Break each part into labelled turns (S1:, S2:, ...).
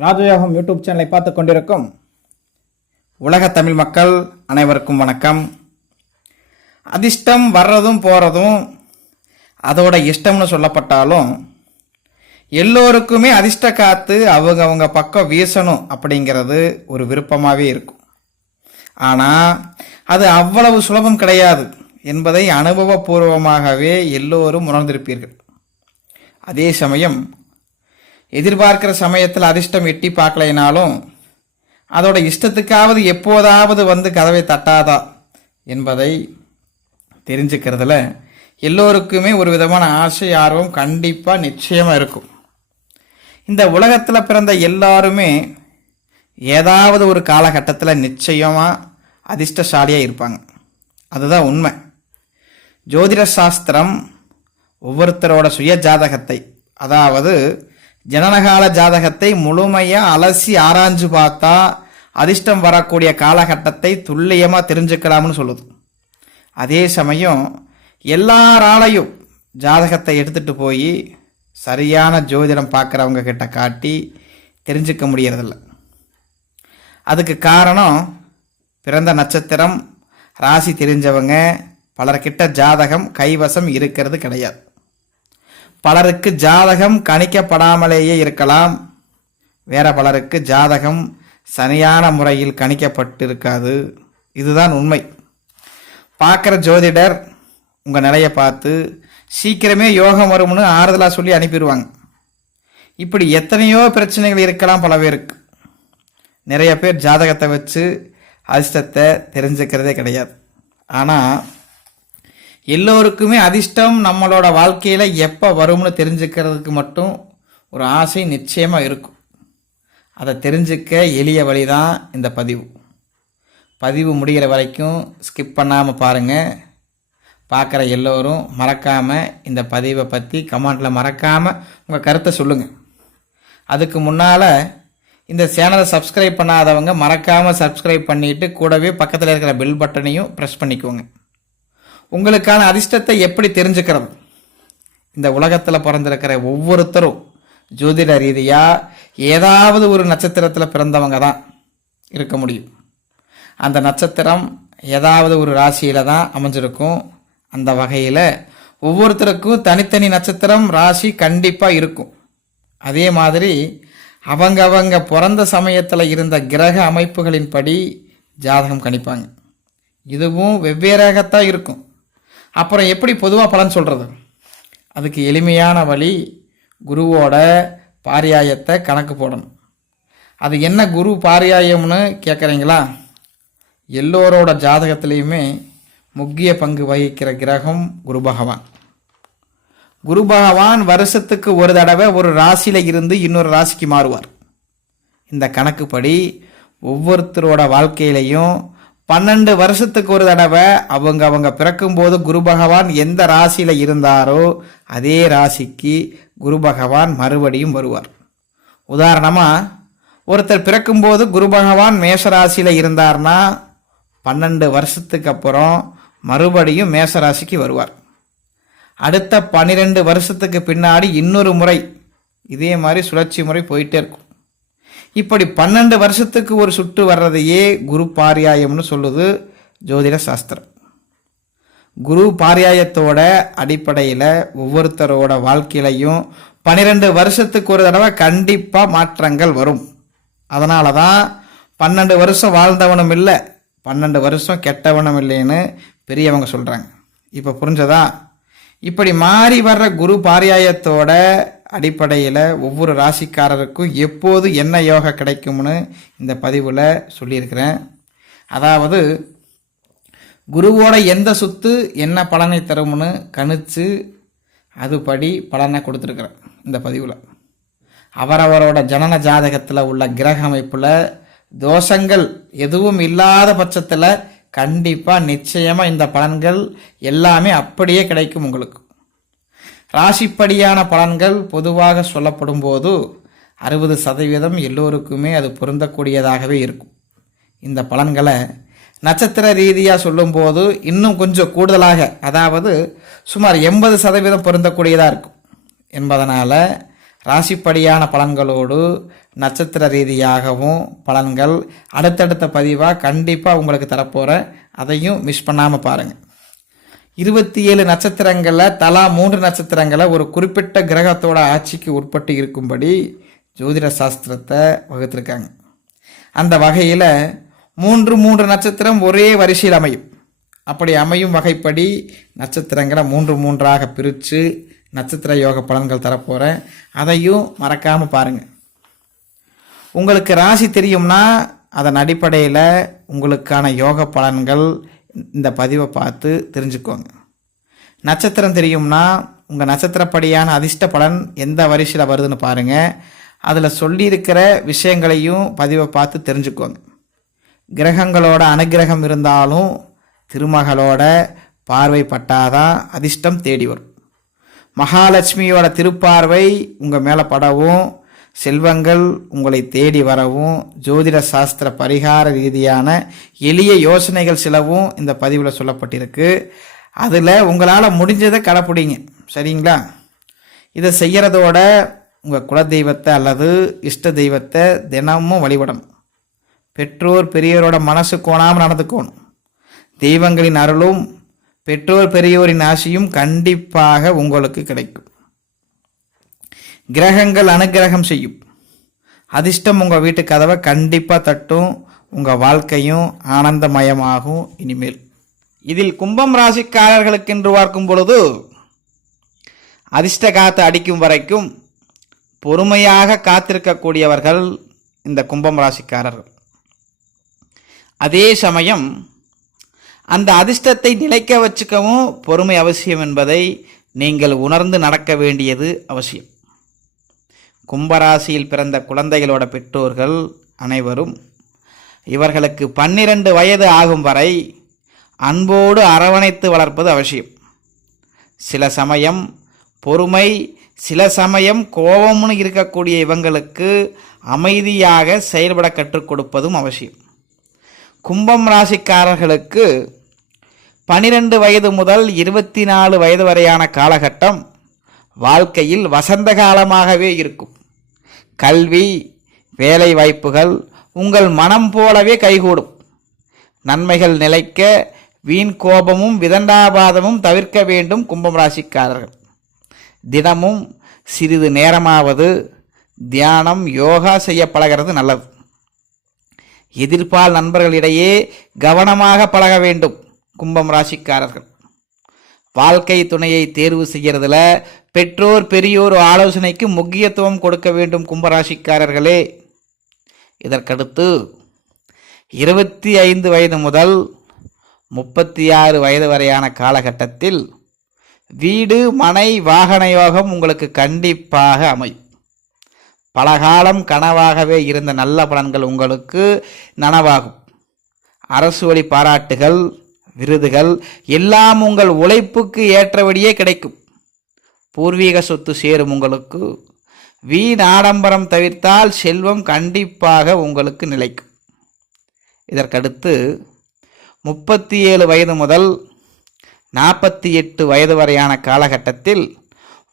S1: ராஜயோகம் யூடியூப் சேனலை பார்த்து கொண்டிருக்கும் உலக தமிழ் மக்கள் அனைவருக்கும் வணக்கம். அதிர்ஷ்டம் வர்றதும் போகிறதும் அதோட இஷ்டம்னு சொல்லப்பட்டாலும் எல்லோருக்குமே அதிர்ஷ்ட காத்து அவங்க அவங்க பக்கம் வீசணும் அப்படிங்கிறது ஒரு விருப்பமாகவே இருக்கும். ஆனால் அது அவ்வளவு சுலபம் கிடையாது என்பதை அனுபவபூர்வமாகவே எல்லோரும் உணர்ந்திருப்பீர்கள். அதே சமயம் எதிர்பார்க்கிற சமயத்தில் அதிர்ஷ்டம் எட்டி பார்க்கலைனாலும் அதோட இஷ்டத்துக்காவது எப்போதாவது வந்து கதவை தட்டாதா என்பதை தெரிஞ்சுக்கிறதுல எல்லோருக்குமே ஒரு விதமான ஆசை ஆர்வம் கண்டிப்பாக நிச்சயமாக இருக்கும். இந்த உலகத்தில் பிறந்த எல்லாருமே ஏதாவது ஒரு காலகட்டத்தில் நிச்சயமாக அதிர்ஷ்டசாலியாக இருப்பாங்க. அதுதான் உண்மை. ஜோதிட சாஸ்திரம் ஒவ்வொருத்தரோட சுய ஜாதகத்தை அதாவது ஜனனகால ஜாதகத்தை முழுமையாக அலசி ஆராய்ஞ்சு பார்த்தா அதிர்ஷ்டம் வரக்கூடிய காலகட்டத்தை துல்லியமாக தெரிஞ்சுக்கலாம்னு சொல்லுது. அதே சமயம் எல்லாராலையும் ஜாதகத்தை எடுத்துட்டு போய் சரியான ஜோதிடம் பார்க்குறவங்க கிட்ட காட்டி தெரிஞ்சுக்க முடியறதில்ல. அதுக்கு காரணம் பிறந்த நட்சத்திரம் ராசி தெரிஞ்சவங்க பலர்கிட்ட ஜாதகம் கைவசம் இருக்கிறது கிடையாது. பலருக்கு ஜாதகம் கணிக்கப்படாமலேயே இருக்கலாம். வேற பலருக்கு ஜாதகம் சரியான முறையில் கணிக்கப்பட்டிருக்காது. இதுதான் உண்மை. பார்க்குற ஜோதிடர் உங்கள் நிலையை பார்த்து சீக்கிரமே யோகம் வரும்னு ஆறுதலாக சொல்லி அனுப்பிடுவாங்க. இப்படி எத்தனையோ பிரச்சனைகள் இருக்கலாம் பல பேருக்கு. நிறைய பேர் ஜாதகத்தை வச்சு அதிர்ஷ்டத்தை தெரிஞ்சுக்கிறதே கிடையாது. ஆனால் எல்லோருக்குமே அதிர்ஷ்டம் நம்மளோட வாழ்க்கையில் எப்போ வரும்னு தெரிஞ்சுக்கிறதுக்கு மட்டும் ஒரு ஆசை நிச்சயமாக இருக்கும். அதை தெரிஞ்சுக்க எளிய வழி தான் இந்த பதிவு. பதிவு முடிகிற வரைக்கும் ஸ்கிப் பண்ணாமல் பாருங்கள் பார்க்குற எல்லோரும் மறக்காமல் இந்த பதிவை பற்றி கமெண்ட்டில் மறக்காமல் உங்கள் கருத்தை சொல்லுங்கள் அதுக்கு முன்னால் இந்த சேனலை சப்ஸ்கிரைப் பண்ணாதவங்க மறக்காமல் சப்ஸ்கிரைப் பண்ணிவிட்டு கூடவே பக்கத்தில் இருக்கிற பெல் பட்டனையும் ப்ரெஸ் பண்ணிக்கோங்க. உங்களுக்கான அதிர்ஷ்டத்தை எப்படி தெரிஞ்சுக்கிறது? இந்த உலகத்தில் பிறந்திருக்கிற ஒவ்வொருத்தரும் ஜோதிட ரீதியாக ஏதாவது ஒரு நட்சத்திரத்தில் பிறந்தவங்க தான் இருக்க முடியும். அந்த நட்சத்திரம் ஏதாவது ஒரு ராசியில் தான் அமைஞ்சிருக்கும். அந்த வகையில் ஒவ்வொருத்தருக்கும் தனித்தனி நட்சத்திரம் ராசி கண்டிப்பாக இருக்கும். அதே மாதிரி அவங்க அவங்க பிறந்த சமயத்தில் இருந்த கிரக அமைப்புகளின்படி ஜாதகம் கணிப்பாங்க. இதுவும் வெவ்வேறாகத்தான் இருக்கும். அப்புறம் எப்படி பொதுவாக பலன் சொல்கிறது அதுக்கு எளிமையான வழி குருவோட பாரியாயத்தை கணக்கு போடணும். அது என்ன குரு பாரியாயம்னு கேட்குறீங்களா எல்லோரோட ஜாதகத்திலையுமே முக்கிய பங்கு வகிக்கிற கிரகம் குரு பகவான். குரு பகவான் வருஷத்துக்கு ஒரு தடவை ஒரு ராசியில் இருந்து இன்னொரு ராசிக்கு மாறுவார். இந்த கணக்குப்படி ஒவ்வொருத்தரோட வாழ்க்கையிலையும் பன்னெண்டு வருஷத்துக்கு ஒரு தடவை அவங்க அவங்க பிறக்கும்போது குரு பகவான் எந்த ராசியில் இருந்தாரோ அதே ராசிக்கு குரு பகவான் மறுபடியும் வருவார். உதாரணமாக ஒருத்தர் பிறக்கும்போது குரு பகவான் மேஷராசியில் இருந்தார்னா பன்னெண்டு வருஷத்துக்கு அப்புறம் மறுபடியும் மேஷராசிக்கு வருவார். அடுத்த பன்னிரெண்டு வருஷத்துக்கு பின்னாடி இன்னொரு முறை இதே மாதிரி சுழற்சி முறை போயிட்டே இருக்கும். இப்படி பன்னெண்டு வருஷத்துக்கு ஒரு சுற்று வர்றதையே குரு பாரியாயம்னு சொல்லுது ஜோதிட சாஸ்திரம். குரு பாரியாயத்தோட அடிப்படையில் ஒவ்வொருத்தரோட வாழ்க்கையிலையும் பன்னிரெண்டு வருஷத்துக்கு ஒரு தடவை கண்டிப்பாக மாற்றங்கள் வரும். அதனால தான் பன்னெண்டு வருஷம் வாழ்ந்தவனும் இல்லை பன்னெண்டு வருஷம் கெட்டவனும் இல்லைன்னு பெரியவங்க சொல்கிறாங்க இப்போ புரிஞ்சதா? இப்படி மாறி வர்ற குரு பாரியாயத்தோட அடிப்படையில் ஒவ்வொரு ராசிக்காரருக்கும் எப்போது என்ன யோகா கிடைக்கும்னு இந்த பதிவில் சொல்லியிருக்கிறேன். அதாவது குருவோட எந்த சொத்து என்ன பலனை தரும்னு கணித்து அதுபடி பலனை கொடுத்துருக்குறேன் இந்த பதிவில். அவரவரோட ஜனன ஜாதகத்தில் உள்ள கிரக அமைப்பில் தோஷங்கள் எதுவும் இல்லாத பட்சத்தில் கண்டிப்பாக நிச்சயமாக இந்த பலன்கள் எல்லாமே அப்படியே கிடைக்கும் உங்களுக்கு. ராசிப்படியான பலன்கள் பொதுவாக சொல்லப்படும் போது அறுபது சதவீதம் எல்லோருக்குமே அது பொருந்தக்கூடியதாகவே இருக்கும். இந்த பலன்களை நட்சத்திர ரீதியாக சொல்லும்போது இன்னும் கொஞ்சம் கூடுதலாக அதாவது சுமார் எண்பது சதவீதம் பொருந்தக்கூடியதாக இருக்கும். என்பதனால் ராசிப்படியான பலன்களோடு நட்சத்திர ரீதியாகவும் பலன்கள் அடுத்தடுத்த பதிவாக கண்டிப்பாக உங்களுக்கு தரப்போகிறேன் அதையும் மிஸ் பண்ணாமல் பாருங்கள் இருபத்தி ஏழு நட்சத்திரங்களில் தலா மூன்று நட்சத்திரங்களை ஒரு குறிப்பிட்ட கிரகத்தோட ஆட்சிக்கு உட்பட்டு இருக்கும்படி ஜோதிட சாஸ்திரத்தை வகுத்திருக்காங்க. அந்த வகையில் மூன்று மூன்று நட்சத்திரம் ஒரே வரிசையில் அமையும். அப்படி அமையும் வகைப்படி நட்சத்திரங்களை மூன்று மூன்றாக பிரித்து நட்சத்திர யோக பலன்கள் தரப்போகிறேன் அதையும் மறக்காமல் பாருங்கள் உங்களுக்கு ராசி தெரியும்னா அதன் அடிப்படையில் உங்களுக்கான யோக பலன்கள் இந்த பதிவை பார்த்து தெரிஞ்சுக்கோங்க. நட்சத்திரம் தெரியும்னா உங்கள் நட்சத்திரப்படியான அதிர்ஷ்ட பலன் எந்த வரிசையில் வருதுன்னு பாருங்கள் அதில் சொல்லியிருக்கிற விஷயங்களையும் பதிவை பார்த்து தெரிஞ்சுக்கோங்க. கிரகங்களோட அனுகிரகம் இருந்தாலும் திருமகளோட பார்வை பட்டாதான் அதிர்ஷ்டம் தேடி வரும். மகாலட்சுமியோட திருப்பார்வை உங்கள் மேலே படவும் செல்வங்கள் உங்களை தேடி வரவும் ஜோதிட சாஸ்திர பரிகார ரீதியான எளிய யோசனைகள் சிலவும் இந்த பதிவில் சொல்லப்பட்டிருக்கு. அதில் உங்களால் முடிஞ்சதை கடைப்பிடிங்க. சரிங்களா? இதை செய்கிறதோட உங்கள் குலதெய்வத்தை அல்லது இஷ்ட தெய்வத்தை தினமும் வழிபடணும். பெற்றோர் பெரியோரோட மனசு கோணாமல் நடந்துக்கணும். தெய்வங்களின் அருளும் பெற்றோர் பெரியோரின் ஆசையும் கண்டிப்பாக உங்களுக்கு கிடைக்கும். கிரகங்கள் அனுகிரகம் செய்யும். அதிர்ஷ்டம் உங்கள் வீட்டு கதவை கண்டிப்பாக தட்டும். உங்கள் வாழ்க்கையும் ஆனந்தமயமாகும் இனிமேல். இதில் கும்பம் ராசிக்காரர்களுக்கு என்று பார்க்கும் பொழுது அதிர்ஷ்ட காத்து அடிக்கும் வரைக்கும் பொறுமையாக காத்திருக்கக்கூடியவர்கள் இந்த கும்பம் ராசிக்காரர்கள். அதே சமயம் அந்த அதிர்ஷ்டத்தை நிலைக்க வச்சுக்கவும் பொறுமை அவசியம் என்பதை நீங்கள் உணர்ந்து நடக்க வேண்டியது அவசியம். கும்பராசியில் பிறந்த குழந்தைகளோட பெற்றோர்கள் அனைவரும் இவர்களுக்கு பன்னிரண்டு வயது ஆகும் வரை அன்போடு அரவணைத்து வளர்ப்பது அவசியம். சில சமயம் பொறுமை சில சமயம் கோபம்னு இருக்கக்கூடிய இவங்களுக்கு அமைதியாக செயல்பட கற்றுக் கொடுப்பதும் அவசியம். கும்பம் ராசிக்காரர்களுக்கு பனிரெண்டு வயது முதல் இருபத்தி நாலு வயது வரையான காலகட்டம் வாழ்க்கையில் வசந்த காலமாகவே இருக்கும். கல்வி வேலை வாய்ப்புகள் உங்கள் மனம் போலவே கைகூடும். நன்மைகள் நிலைக்க வீண் கோபமும் விதண்டாபாதமும் தவிர்க்க வேண்டும் கும்பம் ராசிக்காரர்கள். தினமும் சிறிது நேரமாவது தியானம் யோகா செய்ய பழகிறது நல்லது. எதிர்பால் நண்பர்களிடையே கவனமாக பழக வேண்டும் கும்பம் ராசிக்காரர்கள். வாழ்க்கை துணையை தேர்வு செய்கிறதுல பெற்றோர் பெரியோர் ஆலோசனைக்கு முக்கியத்துவம் கொடுக்க வேண்டும் கும்பராசிக்காரர்களே. இதற்கடுத்து இருபத்தி ஐந்து வயது முதல் முப்பத்தி ஆறு வயது வரையான காலகட்டத்தில் வீடு மனை வாகன யோகம் உங்களுக்கு கண்டிப்பாக அமையும். பலகாலம் கனவாகவே இருந்த நல்ல பலன்கள் உங்களுக்கு நனவாகும். அரசு வழி பாராட்டுகள் விருதுகள் எல்லாம் உங்கள் உழைப்புக்கு ஏற்றபடியே கிடைக்கும். பூர்வீக சொத்து சேரும் உங்களுக்கு. வீண் ஆடம்பரம் தவிர்த்தால் செல்வம் கண்டிப்பாக உங்களுக்கு நிலைக்கும். இதற்கடுத்து முப்பத்தி ஏழு வயது முதல் நாற்பத்தி எட்டு வயது வரையான காலகட்டத்தில்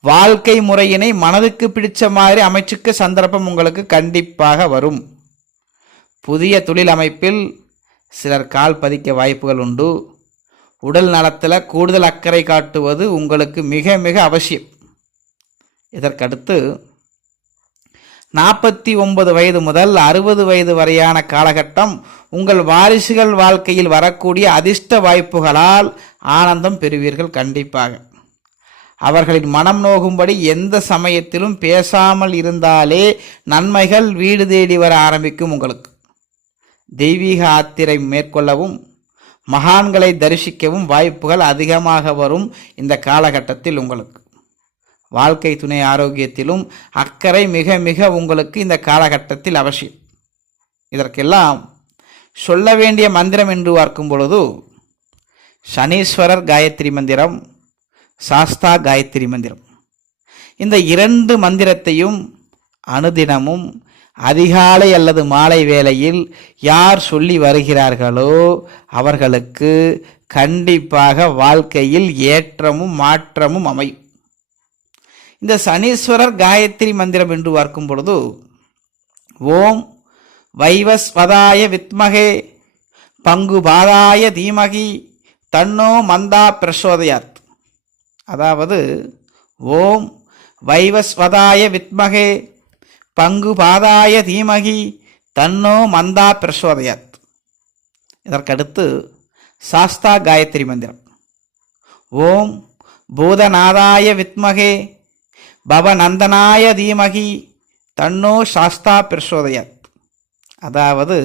S1: வாழ்க்கை முறையினை மனதுக்கு பிடிச்ச மாதிரி அமைச்சுக்க சந்தர்ப்பம் உங்களுக்கு கண்டிப்பாக வரும். புதிய தொழில் அமைப்பில் சிலர் கால் பதிக்க வாய்ப்புகள் உண்டு. உடல் நலத்தில் கூடுதல் அக்கறை காட்டுவது உங்களுக்கு மிக மிக அவசியம். இதற்கடுத்து நாற்பத்தி ஒன்பது வயது முதல் அறுபது வயது வரையான காலகட்டம் உங்கள் வாரிசுகள் வாழ்க்கையில் வரக்கூடிய அதிர்ஷ்ட வாய்ப்புகளால் ஆனந்தம் பெறுவீர்கள் கண்டிப்பாக. அவர்களின் மனம் நோகும்படி எந்த சமயத்திலும் பேசாமல் இருந்தாலே நன்மைகள் வீடு தேடி வர ஆரம்பிக்கும் உங்களுக்கு. தெய்வீக ஆத்திரை மேற்கொள்ளவும் மகான்களை தரிசிக்கவும் வாய்ப்புகள் அதிகமாக வரும் இந்த காலகட்டத்தில் உங்களுக்கு. வாழ்க்கை துணை ஆரோக்கியத்திலும் அக்கறை மிக மிக உங்களுக்கு இந்த காலகட்டத்தில் அவசியம். இதற்கெல்லாம் சொல்ல வேண்டிய மந்திரம் என்று பார்க்கும் பொழுது சனீஸ்வரர் காயத்ரி மந்திரம் சாஸ்தா காயத்ரி மந்திரம். இந்த இரண்டு மந்திரத்தையும் அனுதினமும் அதிகாலை அல்லது மாலை வேளையில் யார் சொல்லி வருகிறார்களோ அவர்களுக்கு கண்டிப்பாக வாழ்க்கையில் ஏற்றமும் மாற்றமும் அமையும். இந்த சனீஸ்வரர் காயத்ரி மந்திரம் என்று பார்க்கும் பொழுது ஓம் வைவஸ்வதாய வித்மகே பங்குபாதாய தீமகி தன்னோ மந்தா பிரசோதயாத். அதாவது ஓம் வைவஸ்வதாய வித்மகே பங்குபாதாய தீமகி தன்னோ மந்தா பிரசோதயாத். இதற்கடுத்து சாஸ்தா காயத்ரி மந்திரம். ஓம் பூதநாதாய வித்மகே பவநந்தனாய தீமகி தன்னோ சாஸ்தா பிரசோதயாத். அதாவது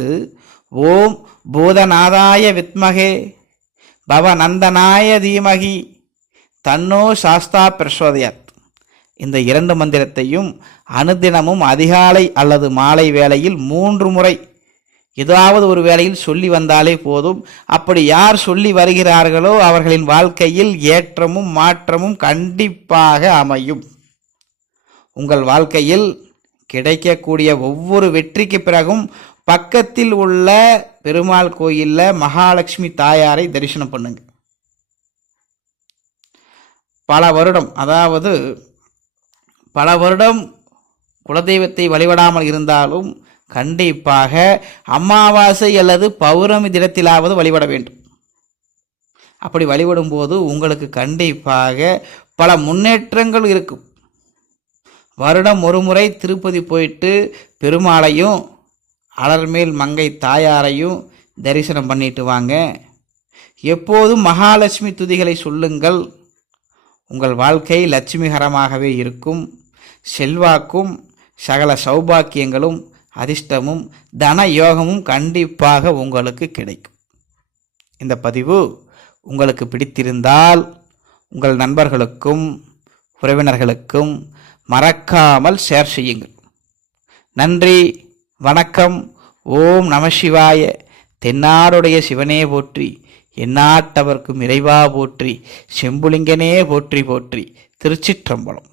S1: ஓம் பூதநாதாய வித்மகே பவநந்தனாய தீமகி தன்னோ சாஸ்தா பிரசோதயாத். இந்த இரண்டு மந்திரத்தையும் அனுதினமும் அதிகாலை அல்லது மாலை வேளையில் மூன்று முறை ஏதாவது ஒரு வேளையில் சொல்லி வந்தாலே போதும். அப்படி யார் சொல்லி வருகிறார்களோ அவர்களின் வாழ்க்கையில் ஏற்றமும் மாற்றமும் கண்டிப்பாக அமையும். உங்கள் வாழ்க்கையில் கிடைக்கக்கூடிய ஒவ்வொரு வெற்றிக்கு பிறகும் பக்கத்தில் உள்ள பெருமாள் கோயிலில் மகாலட்சுமி தாயாரை தரிசனம் பண்ணுங்க. பல வருடம் அதாவது பல வருடம் குலதெய்வத்தை வழிபடாமல் இருந்தாலும் கண்டிப்பாக அமாவாசை அல்லது பௌர்ணமி தினத்திலாவது வழிபட வேண்டும். அப்படி வழிபடும்போது உங்களுக்கு கண்டிப்பாக பல முன்னேற்றங்கள் இருக்கும். வருடம் ஒரு முறை திருப்பதி போயிட்டு பெருமாளையும் அலர்மேல் மங்கை தாயாரையும் தரிசனம் பண்ணிட்டு வாங்க. எப்போதும் மகாலட்சுமி துதிகளை சொல்லுங்கள். உங்கள் வாழ்க்கை லட்சுமிகரமாகவே இருக்கும். செல்வாக்கும் சகல சௌபாக்கியங்களும் அதிர்ஷ்டமும் தன யோகமும் கண்டிப்பாக உங்களுக்கு கிடைக்கும். இந்த பதிவு உங்களுக்கு பிடித்திருந்தால் உங்கள் நண்பர்களுக்கும் உறவினர்களுக்கும் மறக்காமல் ஷேர் செய்யுங்கள். நன்றி வணக்கம். ஓம் நம சிவாய. தென்னாடுடைய சிவனே போற்றி. எந்நாட்டவர்க்கும் இறைவா போற்றி செம்புலிங்கனே போற்றி போற்றி. திருச்சிற்றம்பலம்.